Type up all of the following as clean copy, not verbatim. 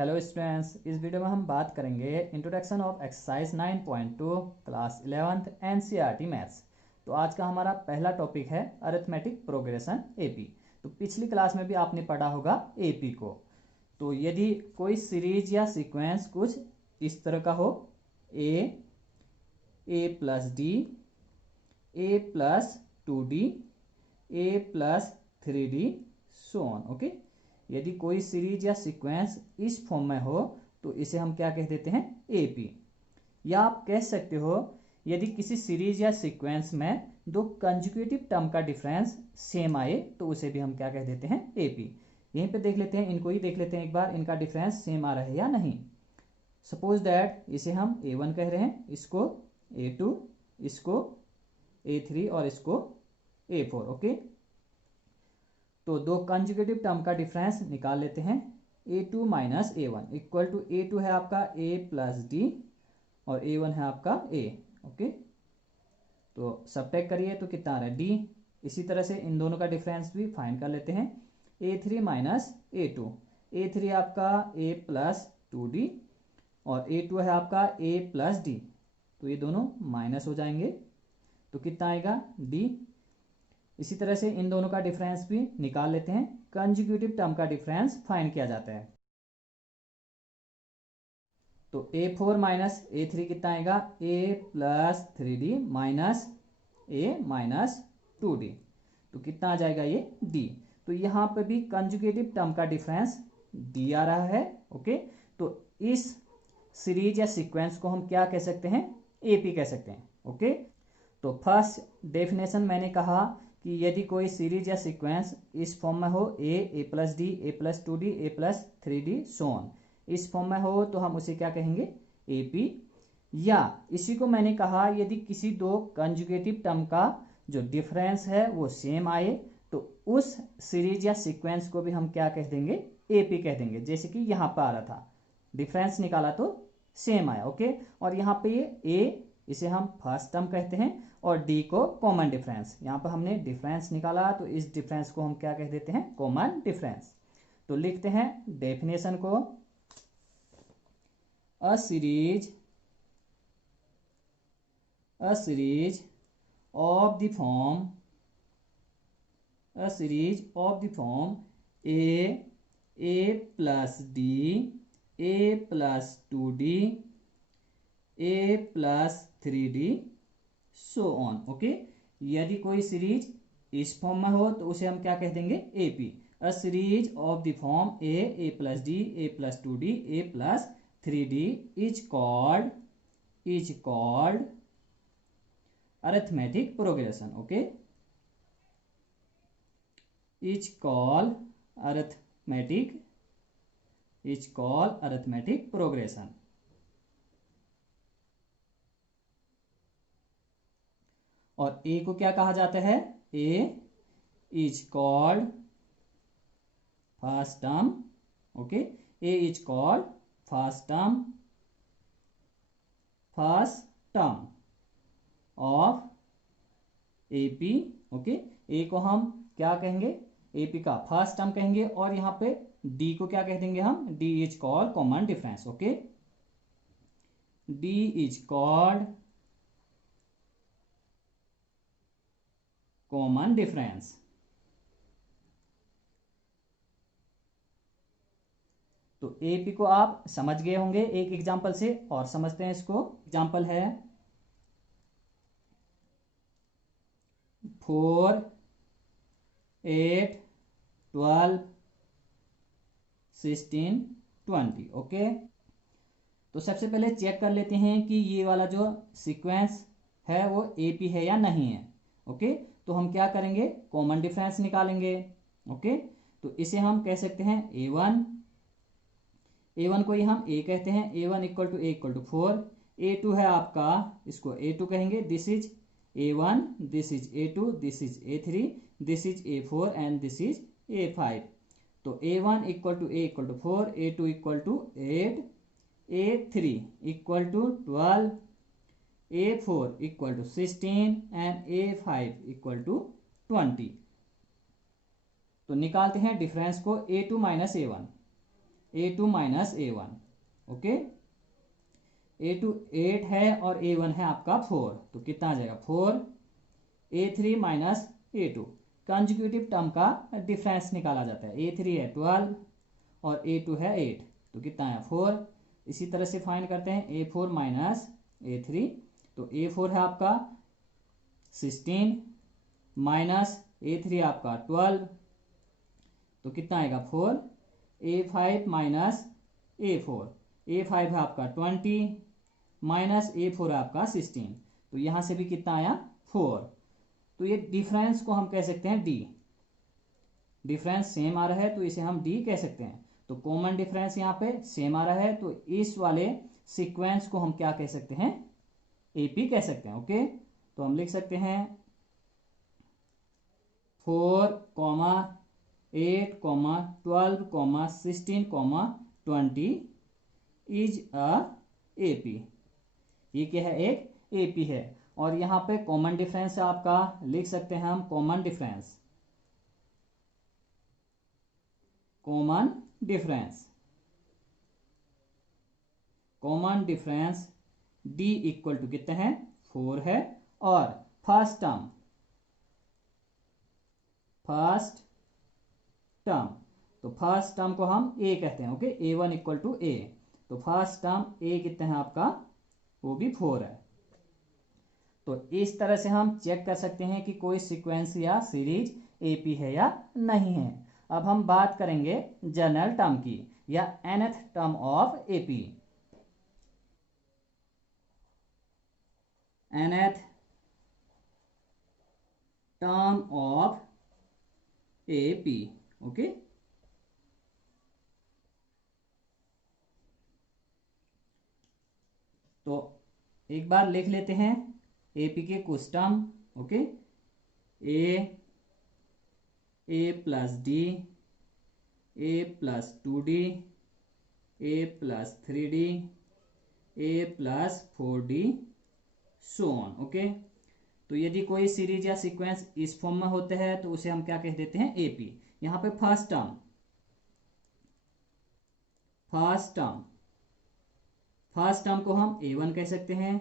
Hello students, इस video में हम बात करेंगे introduction of exercise 9.2 class 11th NCERT maths. तो आज का हमारा पहला टॉपिक है अरिथमेटिक प्रोग्रेशन एपी। तो पिछली क्लास में भी आपने पढ़ा होगा एपी को। तो यदि कोई सीरीज या सीक्वेंस कुछ इस तरह का हो, A plus D, A plus 2d, A plus 3d, so on. Okay, यदि कोई सीरीज या सीक्वेंस इस फॉर्म में हो तो इसे हम क्या कह देते हैं, एपी। या आप कह सकते हो यदि किसी सीरीज या सीक्वेंस में दो कंजुगेटिव टर्म का डिफरेंस सेम आए तो उसे भी हम क्या कह देते हैं, एपी। यहीं पे देख लेते हैं, इनको ही देख लेते हैं एक बार, इनका डिफरेंस सेम आ रहा है या नहीं। सपोज दैट इसे हम A1 कह रहे हैं, इसको A2, इसको A3 और इसको A4। ओके, तो दो कंजुगेटिव टर्म का डिफरेंस निकाल लेते हैं। A2 minus A1 equal to A2 है आपका A प्लस डी और A1 है आपका A। ओके, तो सबट्रैक्ट करिए तो कितना आ रहा है, D। इसी तरह से इन दोनों का डिफरेंस भी फाइंड कर लेते हैं। A3 माइनस A2, A3 आपका A प्लस 2D और A2 है आपका A प्लस D, तो ये दोनों माइनस हो जाएंगे तो कितना आएगा, D। इसी तरह से इन दोनों का डिफरेंस भी निकाल लेते हैं। कंजुगेटिव टर्म का डिफरेंस फाइंड किया जाता है। तो A4 माइनस A3 कितना आएगा, A plus 3D minus A minus 2D, तो कितना आ जाएगा ये D। तो यहाँ पे भी कंजुगेटिव टर्म का डिफरेंस D आ रहा है। ओके, तो इस सीरीज या सीक्वेंस को हम क्या कह सकते हैं, AP कह सकते हैं। ओके, तो फर्स्ट डेफिनेशन मैंने कहा कि यदि कोई सीरीज या सीक्वेंस इस फॉर्म में हो, A plus D, A plus 2d, A plus 3d, so on, इस फॉर्म में हो तो हम उसे क्या कहेंगे, एपी। या इसी को मैंने कहा यदि किसी दो कंजुगेटिव टर्म का जो डिफरेंस है वो सेम आए तो उस सीरीज या सीक्वेंस को भी हम क्या कह देंगे, एपी कह देंगे। जैसे कि यहाँ पर आ रहा था, डिफरेंस निकाला तो सेम आया। ओके, और यहाँ पे ये ए, इसे हम फर्स्ट टर्म कहते हैं, और डी को कॉमन डिफरेंस। यहाँ पर हमने डिफरेंस निकाला तो इस डिफरेंस को हम क्या कह देते हैं, कॉमन डिफरेंस। तो लिखते हैं डेफिनेशन को, अ series of the form A plus D, A plus 2d, A plus 3d, so on. Okay, यदि कोई सीरीज इस फॉर्म में हो तो उसे हम क्या कह देंगे, AP. A series of the form A plus D, A plus 2d, A plus 3d is called arithmetic progression. Okay, is called arithmetic progression. और ए को क्या कहा जाता है, A is called first term. Okay, A is called first term of AP. Okay, A को हम क्या कहेंगे, एपी का फर्स्ट टर्म कहेंगे, और यहां पे डी को क्या कह देंगे हम, D is called common difference. Okay, D is called common difference. तो एपी को आप समझ गए होंगे एक एग्जांपल से, और समझते हैं इसको। एग्जांपल है 4, 8, 12, 16, 20। ओके, तो सबसे पहले चेक कर लेते हैं कि ये वाला जो सीक्वेंस है वो एपी है या नहीं है। ओके, तो हम क्या करेंगे, कॉमन डिफरेंस निकालेंगे। ओके, तो इसे हम कह सकते हैं A1 को ही हम A कहते हैं, A1 equal to A equal to 4। A2 है आपका, इसको A2 कहेंगे, this is A1, this is A2, this is A3, this is A4 and this is A5। तो A1 equal to A equal to 4, A2 equal to 8, A3 equal to 12, A4 equal to 16 and A5 equal to 20। तो निकालते हैं difference को, A2 minus A1। A2 minus A1, okay. A2 8 है और A1 है आपका 4, तो कितना आ जाएगा 4, A3 minus A2। Conjugative term का डिफरेंस निकाला जाता है। A3 है 12 और A2 है 8, तो कितना है 4। इसी तरह से फाइंड करते हैं A4 माइनस A3, तो A4 है आपका 16 माइनस A3 आपका 12, तो कितना आएगा 4। A5 माइनस A4, A5 है आपका 20 माइनस A4 है आपका 16, तो यहां से भी कितना आया 4। तो ये डिफरेंस को हम कह सकते हैं D। डिफरेंस सेम आ रहा है तो इसे हम D कह सकते हैं। तो कॉमन डिफरेंस यहाँ पे सेम आ रहा है, तो इस वाले सीक्वेंस को हम क्या कह सकते हैं, AP कह सकते हैं, ओके। तो हम लिख सकते हैं 4, 8, 12, 16, 20 इज अ AP। ये क्या है, एक AP है। और यहां पे कॉमन डिफरेंस आपका लिख सकते हैं हम common difference, common difference D equal to कितने हैं 4 है। और फर्स्ट टर्म, तो फर्स्ट टर्म को हम A कहते हैं, okay. A1 equal to A, तो फर्स्ट टर्म A कितने हैं आपका, वो भी 4 है। तो इस तरह से हम चेक कर सकते हैं कि कोई सीक्वेंस या सीरीज AP है या नहीं है। अब हम बात करेंगे जनरल टर्म की या nth term of AP। nth term of AP, okay. तो एक बार लिख लेते हैं AP के कुछ term, okay. A plus D, A plus 2D, A plus 3D, A plus 4D, so on, okay. तो यदि कोई सीरीज या सीक्वेंस इस फॉर्म में होते हैं तो उसे हम क्या कह देते हैं AP। यहां पे फर्स्ट टर्म को हम A1 कह सकते हैं,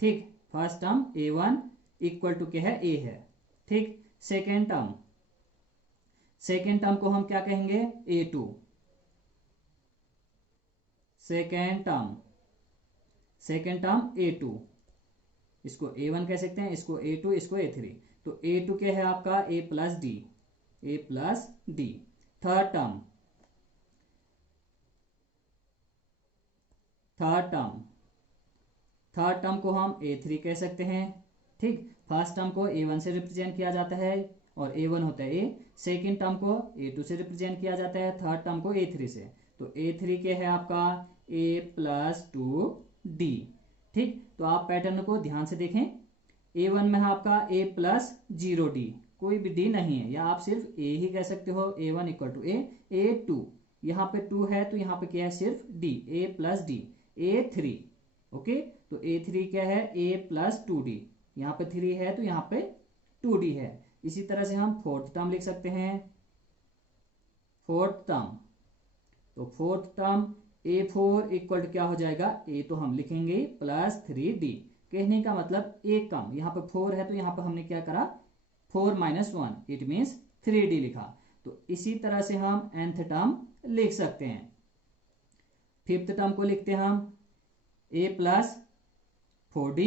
ठीक। First term A1 equal to क्या है A है, ठीक। सेकेंड टर्म को हम क्या कहेंगे A2। सेकेंड टर्म A2, इसको A1 कह सकते हैं, इसको A2, इसको A3। तो A2 क्या है आपका A plus D। Third term को हम A3 कह सकते हैं, ठीक। फर्स्ट टर्म को A1 से रिप्रेजेंट किया जाता है और A1 होता है A। सेकेंड टर्म को A2 से रिप्रेजेंट किया जाता है, थर्ड टर्म को A3 से। तो A3 क्या है आपका A प्लस 2D, ठीक। तो आप पैटर्न को ध्यान से देखें। A1 में है आपका A प्लस 0D, कोई भी D नहीं है, या आप सिर्फ A ही कह सकते हो। A1 इक्वल टू A2, यहाँ पे 2 है तो यहाँ पे क्या है सिर्फ D, A plus D। A3, okay. तो A3 क्या है A प्लस 2D, यहाँ पे 3 है तो यहाँ पे 2D है। इसी तरह से हम फोर्थ टर्म लिख सकते हैं। तो fourth term A4 equal to क्या हो जाएगा, A तो हम लिखेंगे प्लस 3D। कहने का मतलब एक कम, यहाँ पे 4 है तो यहाँ पे हमने क्या करा 4 माइनस 1, इट मीन्स 3D लिखा। तो इसी तरह से हम nth टर्म लिख सकते हैं। फिफ्थ टर्म को लिखते हैं हम A plus 4D,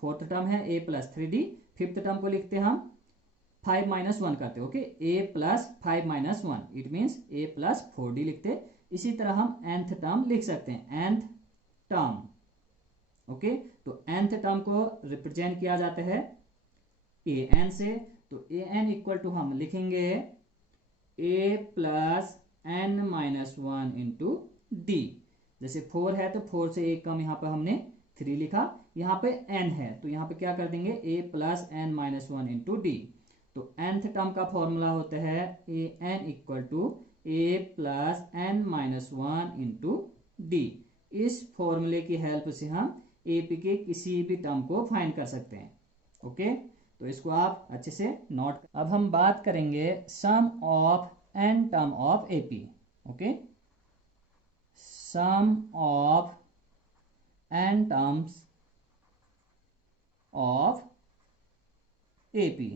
fourth term है A plus 3D। Fifth term को लिखते हैं हम 5 माइनस 1 करते, okay. A plus 5 minus 1, it means A plus 4D लिखते। इसी तरह हम nth टर्म लिख सकते हैं, nth टर्म, ओके। तो nth टर्म को रिप्रेजेंट किया जाता है an से। तो an इक्वल टू हम लिखेंगे A plus n minus 1 into D। जैसे 4 है तो 4 से एक कम यहाँ पे हमने 3 लिखा, यहाँ पे n है तो यहाँ पे क्या कर देंगे A plus n minus 1 into D। तो nth टर्म का फॉर्मूला होता है an equal to A plus n minus 1 into D। इस फॉर्मूले की हेल्प से हम AP के किसी भी टर्म को फाइंड कर सकते हैं, ओके। तो इसको आप अच्छे से नोट। अब हम बात करेंगे sum of n term of AP, okay. Sum of n terms of AP।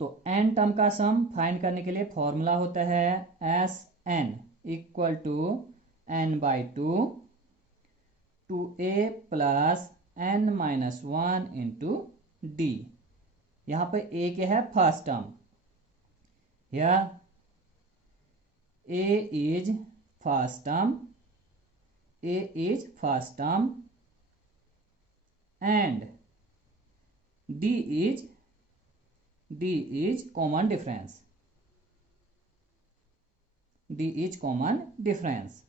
तो n टर्म का सम फाइंड करने के लिए फॉर्मूला होता है Sn equal to n/2 2a plus n-1 into d। यहाँ पे a क्या है, फर्स्ट टर्म, या a is first term, a is first term and d is common difference, d is common difference.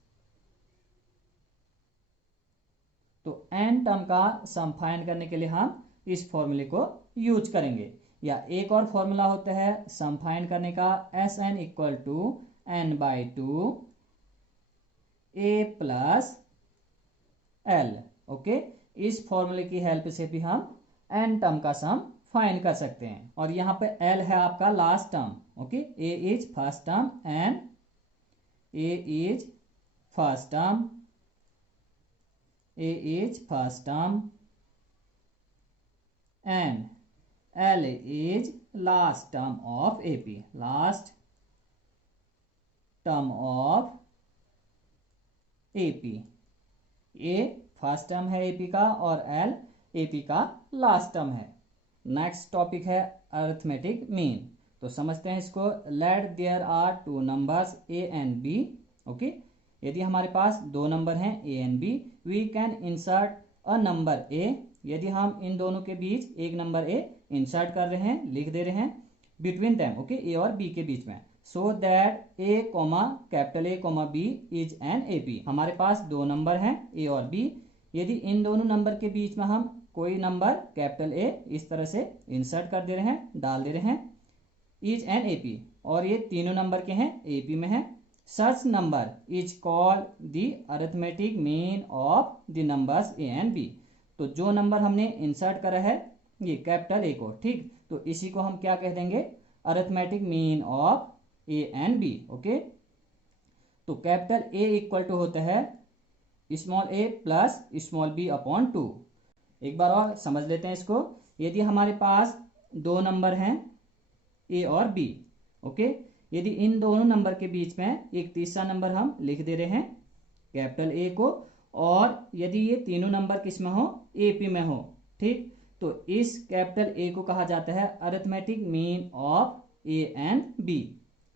तो n टर्म का sum find करने के लिए हम इस फॉर्मूले को यूज करेंगे। या एक और फॉर्मूला होता है सम फाइंड करने का, Sn equal to n/2 a plus l। Okay, इस फॉर्मूले की हेल्प से भी हम n टर्म का सम फाइंड कर सकते हैं। और यहाँ पे l है आपका last term. Okay, a is first term and a is first term, a is first term and L is last term of AP, last term of AP। A first term है AP का और L AP का last term है। Next topic है arithmetic mean. तो समझते हैं इसको। Let there are two numbers A and B। Okay, यदि हमारे पास दो नंबर हैं A and B, we can insert a number A। यदि हम इन दोनों के बीच एक नंबर A इंसर्ट कर रहे हैं, लिख दे रहे हैं बिटवीन दैम, ओके, A और B के बीच में, so that A comma capital A comma B is an AP। हमारे पास दो नंबर हैं A और B, यदि इन दोनों नंबर के बीच में हम कोई नंबर कैपिटल A इस तरह से इंसर्ट कर दे रहे हैं, डाल दे रहे हैं, इज एन AP, और ये तीनों नंबर के हैं, AP में है, such number is called the arithmetic mean of the numbers A and B। तो जो नंबर हमने इंसर्ट करा है ये कैपिटल A को, ठीक, तो इसी को हम क्या कह देंगे, arithmetic mean of A and B। Okay, तो कैपिटल A इक्वल टू होता है small a plus small b upon 2। एक बार और समझ लेते हैं इसको। यदि हमारे पास दो नंबर हैं A और B, ओके, यदि इन दोनों नंबर के बीच में एक तीसरा नंबर हम लिख दे रहे हैं कैपिटल A को, और यदि ये तीनों नंबर किस में हो, AP में हो, ठीक, तो इस कैपिटल A को कहा जाता है arithmetic mean of A and B।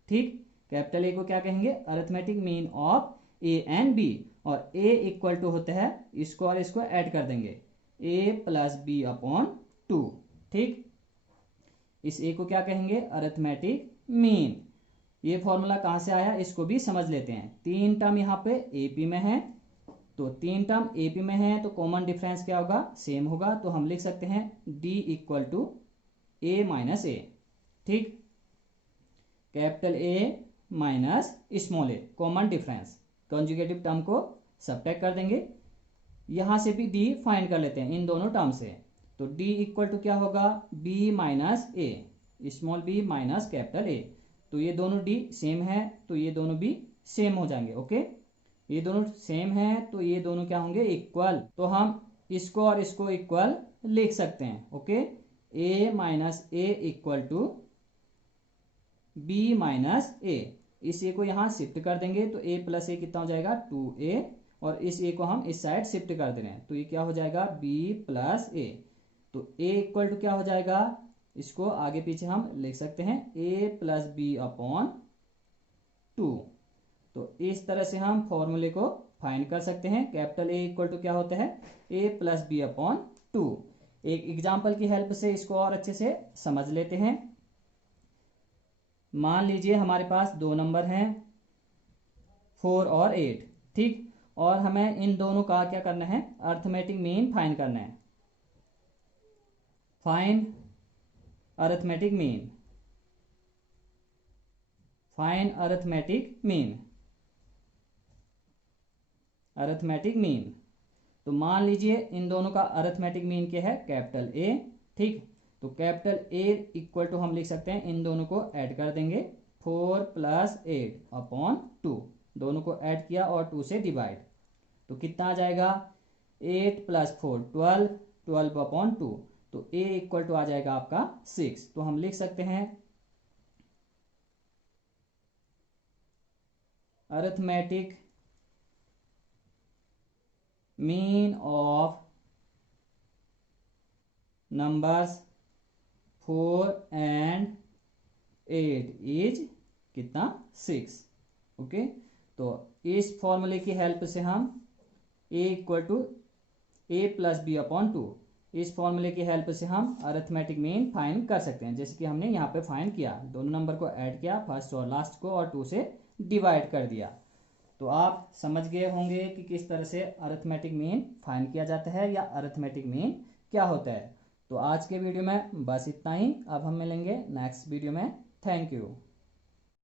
ठीक, कैपिटल A को क्या कहेंगे, arithmetic mean of A and B, और A इक्वल टू होता है, इसको और इसको ऐड कर देंगे, A प्लस B अपॉन 2। ठीक, इस A को क्या कहेंगे, अरिथमेटिक मीन। ये फॉर्मूला कहां से आया इसको भी समझ लेते हैं। तीन टर्म यहाँ पे AP में है, तो तीन टर्म AP में है तो कॉमन डिफरेंस क्या होगा, सेम होगा, तो हम लिख सकते हैं D equal to A minus A। ठीक, capital A minus small a, common difference, conjugative term को सब्ट्रैक्ट कर देंगे, यहां से भी D फाइंड कर लेते हैं इन दोनों टर्म से, तो D इक्वल टू क्या होगा, B minus A, small b minus capital A। तो ये दोनों D सेम है तो ये दोनों भी सेम हो जाएंगे। ओके, ये दोनों सेम है तो ये दोनों क्या होंगे, इक्वल, तो हम इसको और इसको इक्वल लिख सकते हैं। Okay, A minus A equal to B minus A। इस A को यहाँ शिफ्ट कर देंगे तो A प्लस A कितना हो जाएगा, 2A, और इस A को हम इस साइड शिफ्ट कर दे रहे हैं तो ये क्या हो जाएगा, B प्लस A। तो A इक्वल टू क्या हो जाएगा, इसको आगे पीछे हम लिख सकते हैं A प्लस B अपॉन 2। तो इस तरह से हम फॉर्मूले को फाइंड कर सकते हैं। कैपिटल A इक्वल टू क्या होता है, A प्लस B अपॉन 2। एक एग्जाम्पल की हेल्प से इसको और अच्छे से समझ लेते हैं। मान लीजिए हमारे पास दो नंबर हैं 4 और 8, ठीक, और हमें इन दोनों का क्या करना है, अरिथमेटिक मीन फाइंड करना है। Find arithmetic mean, find arithmetic mean, arithmetic mean. तो मान लीजिए इन दोनों का अरिथमेटिक मीन क्या है, कैपिटल A। ठीक, तो कैपिटल A इक्वल टू हम लिख सकते हैं, इन दोनों को ऐड कर देंगे 4 प्लस 8 अपॉन 2, दोनों को ऐड किया और 2 से डिवाइड, तो कितना आ जाएगा 8 प्लस 4 12, 12 अपॉन 2, तो a इक्वल टू आ जाएगा आपका 6। तो हम लिख सकते हैं arithmetic mean of numbers 4 and 8 is कितना 6। ओके, तो इस फॉर्मूले की हेल्प से हम a equal to a plus B upon 2, इस फॉर्मूले की हेल्प से हम अरिथमेटिक मीन फाइंड कर सकते हैं, जैसे कि हमने यहाँ पे फाइंड किया, दोनों नंबर को ऐड किया, फर्स्ट और लास्ट को, और 2 से डिवाइड कर दिया। तो आप समझ गए होंगे कि किस तरह से अरिथमेटिक मीन फाइंड किया जाता है या अरिथमेटिक मीन क्या होता है। तो आज के वीडियो में बस इतना ही, अब हम मिलेंगे नेक्स्ट वीडियो में। Thank you.